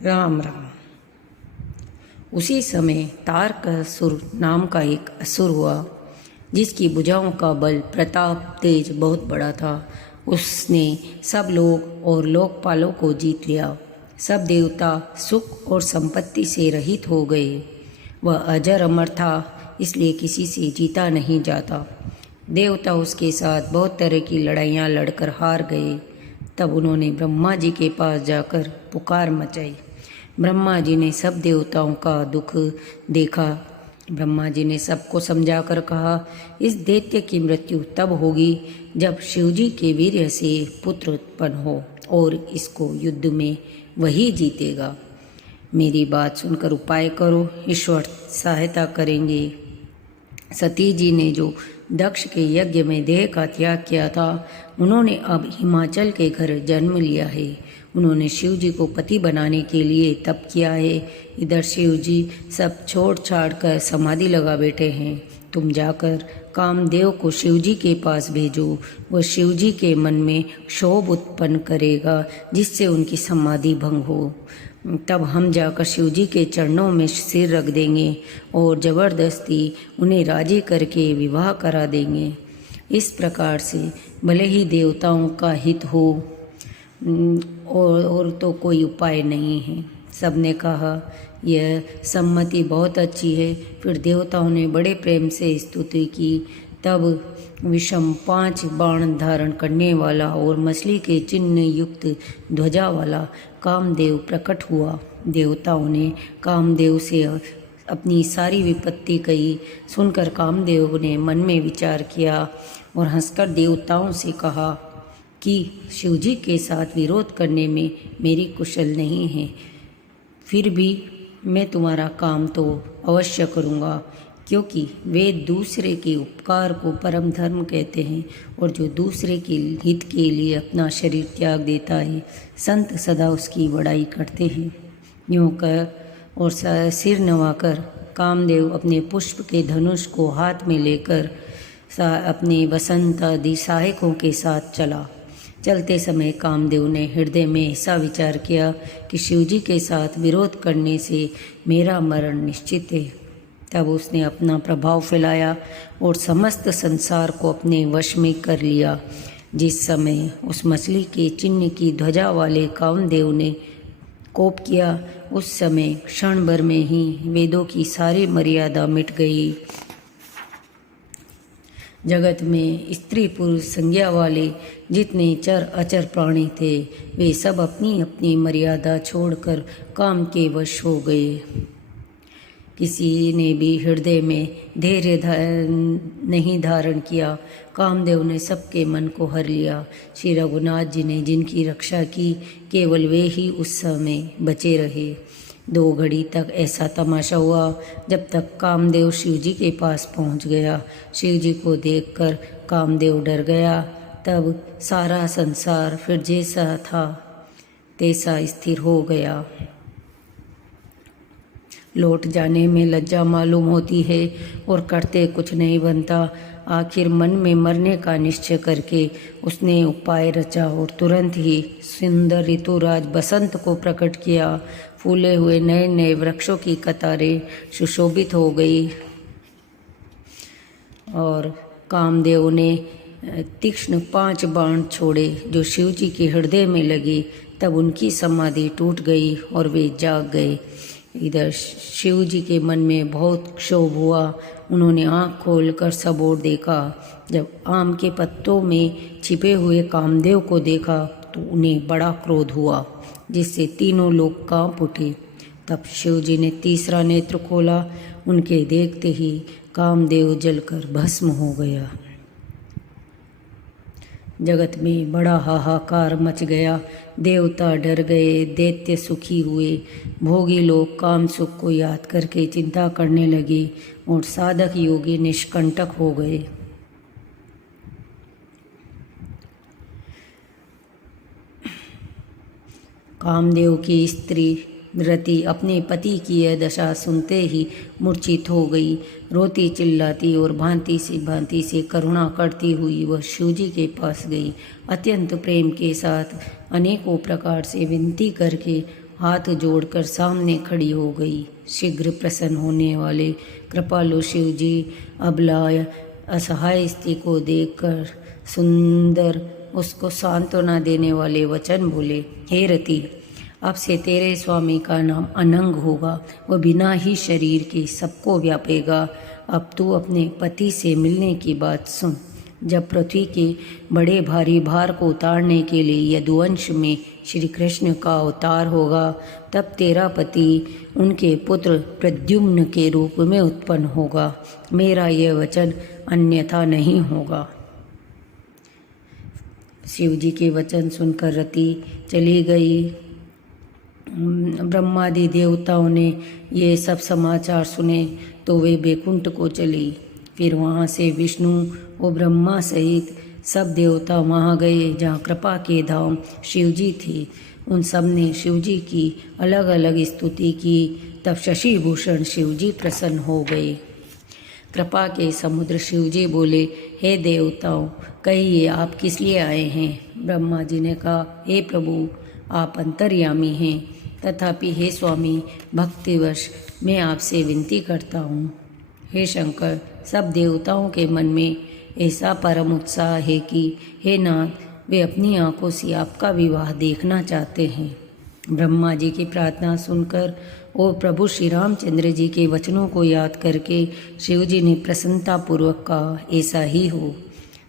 राम राम। उसी समय तारकासुर नाम का एक असुर हुआ, जिसकी भुजाओं का बल प्रताप तेज बहुत बड़ा था। उसने सब लोग और लोकपालों को जीत लिया। सब देवता सुख और संपत्ति से रहित हो गए। वह अजर अमर था, इसलिए किसी से जीता नहीं जाता। देवता उसके साथ बहुत तरह की लड़ाइयाँ लड़कर हार गए। तब उन्होंने ब्रह्मा जी के पास जाकर पुकार मचाई। ब्रह्मा जी ने सब देवताओं का दुख देखा। ब्रह्मा जी ने सबको समझाकर कहा, इस दैत्य की मृत्यु तब होगी जब शिवजी के वीर्य से पुत्र उत्पन्न हो, और इसको युद्ध में वही जीतेगा। मेरी बात सुनकर उपाय करो, ईश्वर सहायता करेंगे। सती जी ने जो दक्ष के यज्ञ में देह का त्याग किया था, उन्होंने अब हिमाचल के घर जन्म लिया है। उन्होंने शिव जी को पति बनाने के लिए तप किया है। इधर शिव जी सब छोड़ छाड़ कर समाधि लगा बैठे हैं। तुम जाकर कामदेव को शिव जी के पास भेजो। वह शिव जी के मन में क्षोभ उत्पन्न करेगा, जिससे उनकी समाधि भंग हो। तब हम जाकर शिव जी के चरणों में सिर रख देंगे और जबरदस्ती उन्हें राजी करके विवाह करा देंगे। इस प्रकार से भले ही देवताओं का हित हो, और तो कोई उपाय नहीं है। सबने कहा, यह सम्मति बहुत अच्छी है। फिर देवताओं ने बड़े प्रेम से स्तुति की। तब विषम 5 बाण धारण करने वाला और मछली के चिन्ह युक्त ध्वजा वाला कामदेव प्रकट हुआ। देवताओं ने कामदेव से अपनी सारी विपत्ति कही। सुनकर कामदेव ने मन में विचार किया और हंसकर देवताओं से कहा कि शिवजी के साथ विरोध करने में मेरी कुशल नहीं है। फिर भी मैं तुम्हारा काम तो अवश्य करूँगा, क्योंकि वे दूसरे के उपकार को परम धर्म कहते हैं, और जो दूसरे के हित के लिए अपना शरीर त्याग देता है, संत सदा उसकी बड़ाई करते हैं। यूँ कर और सिर नवाकर कामदेव अपने पुष्प के धनुष को हाथ में लेकर अपने वसंत आदि सहायकों के साथ चला। चलते समय कामदेव ने हृदय में ऐसा विचार किया कि शिवजी के साथ विरोध करने से मेरा मरण निश्चित है। तब उसने अपना प्रभाव फैलाया और समस्त संसार को अपने वश में कर लिया। जिस समय उस मछली के चिन्ह की ध्वजा वाले कामदेव ने कोप किया, उस समय क्षण भर में ही वेदों की सारी मर्यादा मिट गई। जगत में स्त्री पुरुष संज्ञा वाले जितने चर अचर प्राणी थे, वे सब अपनी अपनी मर्यादा छोड़कर काम के वश हो गए। किसी ने भी हृदय में धैर्य नहीं धारण किया। कामदेव ने सबके मन को हर लिया। श्री रघुनाथ जी ने जिनकी रक्षा की, केवल वे ही उस समय बचे रहे। 2 घड़ी तक ऐसा तमाशा हुआ, जब तक कामदेव शिवजी के पास पहुंच गया। शिवजी को देखकर कामदेव डर गया। तब सारा संसार फिर जैसा था तैसा स्थिर हो गया। लौट जाने में लज्जा मालूम होती है और करते कुछ नहीं बनता। आखिर मन में मरने का निश्चय करके उसने उपाय रचा और तुरंत ही सुंदर ऋतुराज बसंत को प्रकट किया। फूले हुए नए नए वृक्षों की कतारें सुशोभित हो गई और कामदेव ने तीक्ष्ण 5 बाण छोड़े जो शिवजी के हृदय में लगे। तब उनकी समाधि टूट गई और वे जाग गए। इधर शिव जी के मन में बहुत क्षोभ हुआ। उन्होंने आँख खोलकर सब ओर देखा। जब आम के पत्तों में छिपे हुए कामदेव को देखा तो उन्हें बड़ा क्रोध हुआ, जिससे तीनों लोग कांप उठे। तब शिव जी ने तीसरा नेत्र खोला। उनके देखते ही कामदेव जलकर भस्म हो गया। जगत में बड़ा हाहाकार मच गया। देवता डर गए, दैत्य सुखी हुए। भोगी लोग काम सुख को याद करके चिंता करने लगे और साधक योगी निष्कंटक हो गए। कामदेव की स्त्री रति अपने पति की यह दशा सुनते ही मूर्छित हो गई। रोती चिल्लाती और भांति से करुणा करती हुई वह शिवजी के पास गई। अत्यंत प्रेम के साथ अनेकों प्रकार से विनती करके हाथ जोड़कर सामने खड़ी हो गई। शीघ्र प्रसन्न होने वाले कृपालु शिव जी अबला असहाय स्त्री को देखकर सुंदर उसको सांत्वना देने वाले वचन बोले, हे रति, अब से तेरे स्वामी का नाम अनंग होगा, वह बिना ही शरीर के सबको व्यापेगा। अब तू अपने पति से मिलने की बात सुन। जब पृथ्वी के बड़े भारी भार को उतारने के लिए यदुवंश में श्री कृष्ण का अवतार होगा, तब तेरा पति उनके पुत्र प्रद्युम्न के रूप में उत्पन्न होगा। मेरा यह वचन अन्यथा नहीं होगा। शिव जी के वचन सुनकर रति चली गई। ब्रह्मादि देवताओं ने ये सब समाचार सुने तो वे बैकुंठ को चली। फिर वहाँ से विष्णु और ब्रह्मा सहित सब देवता वहाँ गए जहाँ कृपा के धाम शिव जी थे। उन सब ने शिव जी की अलग अलग स्तुति की। तब शशि भूषण शिव जी प्रसन्न हो गए। कृपा के समुद्र शिव जी बोले, हे देवताओं, कहिए आप किस लिए आए हैं। ब्रह्मा जी ने कहा, हे प्रभु, आप अंतर्यामी हैं, तथापि हे स्वामी, भक्तिवश मैं आपसे विनती करता हूँ। हे शंकर, सब देवताओं के मन में ऐसा परम उत्साह है कि हे नाथ, वे अपनी आंखों से आपका विवाह देखना चाहते हैं। ब्रह्मा जी की प्रार्थना सुनकर और प्रभु श्री रामचंद्र जी के वचनों को याद करके शिव जी ने प्रसन्नतापूर्वक कहा, ऐसा ही हो।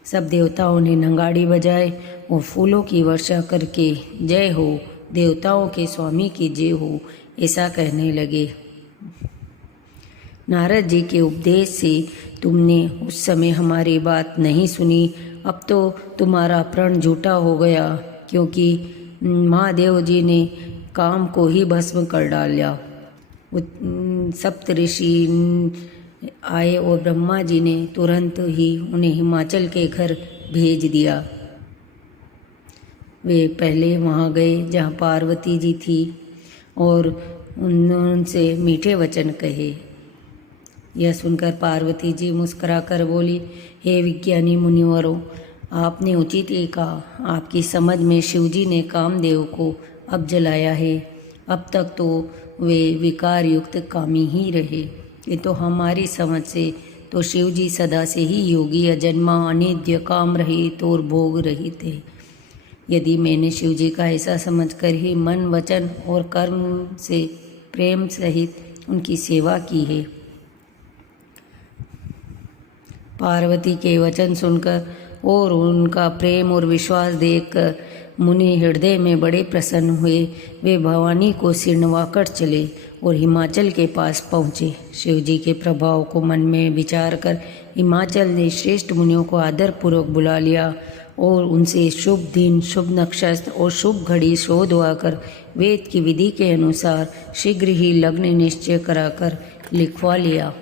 सब देवताओं ने नगाड़ी बजाए और फूलों की वर्षा करके जय हो, देवताओं के स्वामी की जय हो, ऐसा कहने लगे। नारद जी के उपदेश से तुमने उस समय हमारी बात नहीं सुनी। अब तो तुम्हारा प्रण झूठा हो गया, क्योंकि महादेव जी ने काम को ही भस्म कर डाला। सप्त ऋषि आए और ब्रह्मा जी ने तुरंत ही उन्हें हिमाचल के घर भेज दिया। वे पहले वहाँ गए जहाँ पार्वती जी थी और उनसे मीठे वचन कहे। यह सुनकर पार्वती जी मुस्कुराकर बोली, हे विज्ञानी मुनिवरों, आपने उचित ही कहा। आपकी समझ में शिवजी ने कामदेव को अब जलाया है। अब तक तो वे विकार युक्त कामी ही रहे, किंतु हमारी समझ से तो शिवजी सदा से ही योगी, अजन्मा, अनित्य, काम रहित और भोग रहित थे। यदि मैंने शिवजी का ऐसा समझकर ही मन, वचन और कर्म से प्रेम सहित उनकी सेवा की है। पार्वती के वचन सुनकर और उनका प्रेम और विश्वास देखकर मुनि हृदय में बड़े प्रसन्न हुए। वे भवानी को सिर नवाकर चले और हिमाचल के पास पहुँचे। शिवजी के प्रभाव को मन में विचार कर हिमाचल ने श्रेष्ठ मुनियों को आदरपूर्वक बुला लिया और उनसे शुभ दिन, शुभ नक्षत्र और शुभ घड़ी शोधवाकर वेद की विधि के अनुसार शीघ्र ही लग्न निश्चय कराकर लिखवा लिया।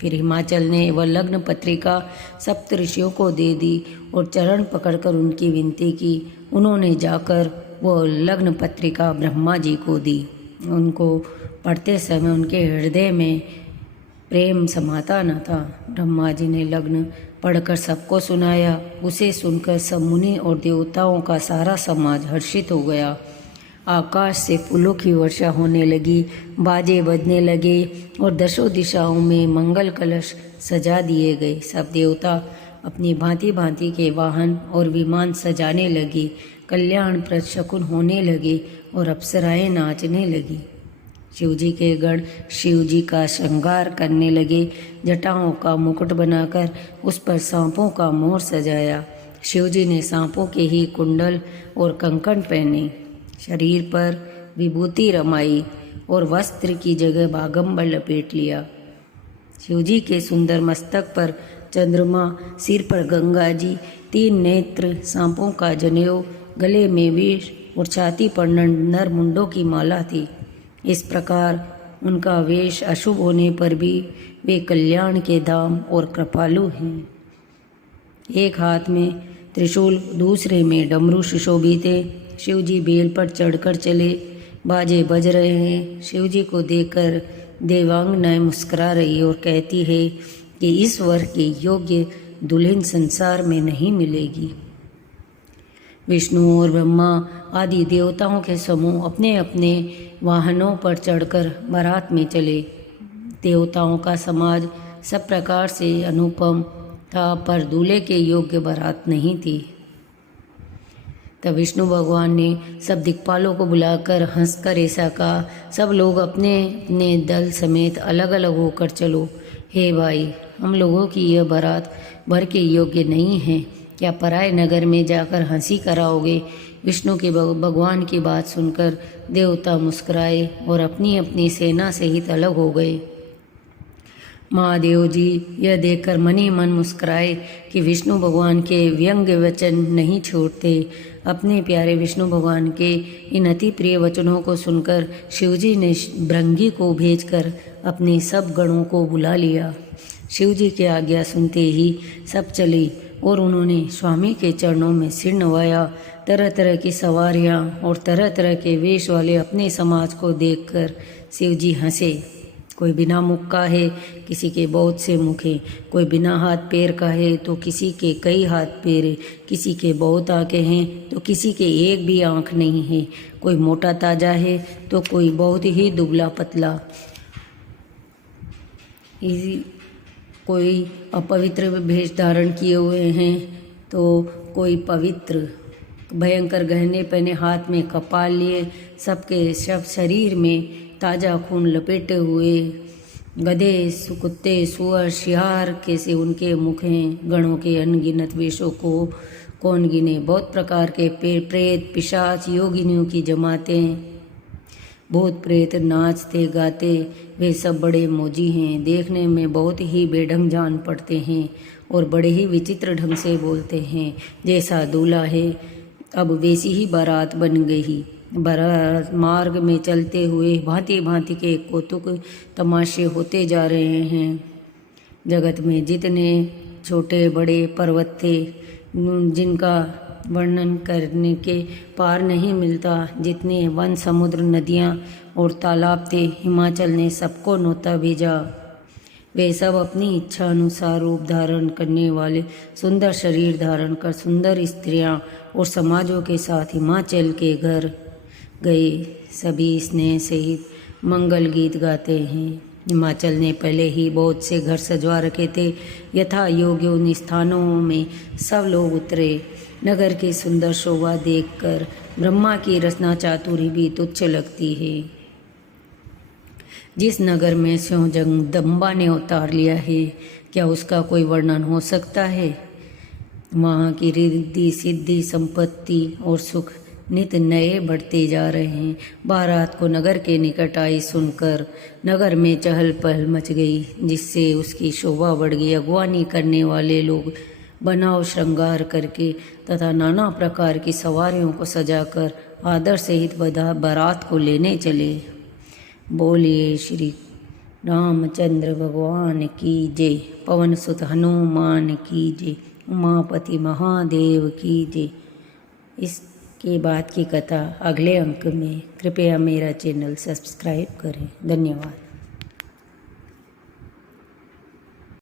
फिर हिमाचल ने वह लग्न पत्रिका सप्त ऋषियों को दे दी और चरण पकड़कर उनकी विनती की। उन्होंने जाकर वह लग्न पत्रिका ब्रह्मा जी को दी। उनको पढ़ते समय उनके हृदय में प्रेम समाता न था। ब्रह्मा जी ने लग्न पढ़कर सबको सुनाया। उसे सुनकर सब मुनि और देवताओं का सारा समाज हर्षित हो गया। आकाश से फूलों की वर्षा होने लगी, बाजे बजने लगे और दशों दिशाओं में मंगल कलश सजा दिए गए। सब देवता अपनी भांति भांति के वाहन और विमान सजाने लगे, कल्याणप्रद शकुन होने लगे और अप्सराएं नाचने लगी। शिवजी के गण शिवजी का श्रृंगार करने लगे। जटाओं का मुकुट बनाकर उस पर सांपों का मोर सजाया। शिवजी ने सांपों के ही कुंडल और कंकण पहने, शरीर पर विभूति रमाई और वस्त्र की जगह बागंबर लपेट लिया। शिवजी के सुंदर मस्तक पर चंद्रमा, सिर पर गंगा जी, 3 नेत्र, सांपों का जनेऊ, गले में विष और छाती पर नर मुंडों की माला थी। इस प्रकार उनका वेश अशुभ होने पर भी वे कल्याण के धाम और कृपालु हैं। एक हाथ में त्रिशूल, दूसरे में डमरू सुशोभित है। शिवजी बेल पर चढ़कर चले, बाजे बज रहे हैं। शिवजी को देखकर देवांगनाएं मुस्कुरा रही और कहती है कि इस वर के योग्य दुल्हन संसार में नहीं मिलेगी। विष्णु और ब्रह्मा आदि देवताओं के समूह अपने अपने वाहनों पर चढ़कर बारात में चले। देवताओं का समाज सब प्रकार से अनुपम था, पर दूल्हे के योग्य बारात नहीं थी। तब विष्णु भगवान ने सब दिक्पालों को बुलाकर हंसकर ऐसा कहा, सब लोग अपने अपने दल समेत अलग अलग होकर चलो। हे भाई, हम लोगों की यह बारात भर के योग्य नहीं है, क्या पराए नगर में जाकर हंसी कराओगे? विष्णु के भगवान की बात सुनकर देवता मुस्कुराए और अपनी अपनी सेना सहित अलग हो गए। महादेव जी यह देखकर मन ही मन मुस्कुराए कि विष्णु भगवान के व्यंग्य वचन नहीं छोड़ते। अपने प्यारे विष्णु भगवान के इन अति प्रिय वचनों को सुनकर शिवजी ने भृंगी को भेजकर अपने सब गणों को बुला लिया। शिवजी की आज्ञा सुनते ही सब चले और उन्होंने स्वामी के चरणों में सिर नवाया। तरह तरह की सवारियां और तरह तरह के वेश वाले अपने समाज को देखकर शिवजी हंसे। कोई बिना मुख का है, किसी के बहुत से मुख हैं। कोई बिना हाथ पैर का है तो किसी के कई हाथ पैर है। किसी के बहुत आंखें हैं तो किसी के एक भी आंख नहीं है। कोई मोटा ताजा है तो कोई बहुत ही दुबला पतला। कोई अपवित्र भेष धारण किए हुए हैं तो कोई पवित्र। भयंकर गहने पहने, हाथ में कपाल लिए, सबके सब शरीर में ताज़ा खून लपेटे हुए। गधे, कुत्ते, सुअर, शियार कैसे उनके मुख हैं। गणों के अनगिनत वेशों को कौन गिने। बहुत प्रकार के प्रेत, पिशाच, योगिनियों की जमातें, भूत प्रेत नाचते गाते वे सब बड़े मौजी हैं। देखने में बहुत ही बेढंग जान पड़ते हैं और बड़े ही विचित्र ढंग से बोलते हैं। जैसा दूल्हा है अब वैसी ही बारात बन गई। बारात मार्ग में चलते हुए भांति भांति के कौतुक तमाशे होते जा रहे हैं। जगत में जितने छोटे बड़े पर्वत थे जिनका वर्णन करने के पार नहीं मिलता, जितने वन, समुद्र, नदियाँ और तालाब थे, हिमाचल ने सबको न्योता भेजा। वे सब अपनी इच्छा अनुसार रूप धारण करने वाले सुंदर शरीर धारण कर सुंदर स्त्रियां और समाजों के साथ हिमाचल के घर गए। सभी स्नेह सहित मंगल गीत गाते हैं। हिमाचल ने पहले ही बहुत से घर सजवा रखे थे। यथा योग्य उन स्थानों में सब लोग उतरे। नगर की सुंदर शोभा देखकर ब्रह्मा की रचना चातुरी भी तुच्छ लगती है। जिस नगर में स्यों जगदम्बा ने अवतार लिया है, क्या उसका कोई वर्णन हो सकता है? वहाँ की रिद्धि सिद्धि, संपत्ति और सुख नित नए बढ़ते जा रहे हैं। बारात को नगर के निकट आई सुनकर नगर में चहल पहल मच गई, जिससे उसकी शोभा बढ़ गई। अगवानी करने वाले लोग बनाव श्रृंगार करके तथा नाना प्रकार की सवारियों को सजाकर आदर सहित बारात को लेने चले। बोलिए श्री रामचंद्र भगवान की जय। पवन सुत हनुमान की जय। उमापति महादेव की जय। इसके बाद की कथा अगले अंक में। कृपया मेरा चैनल सब्सक्राइब करें। धन्यवाद।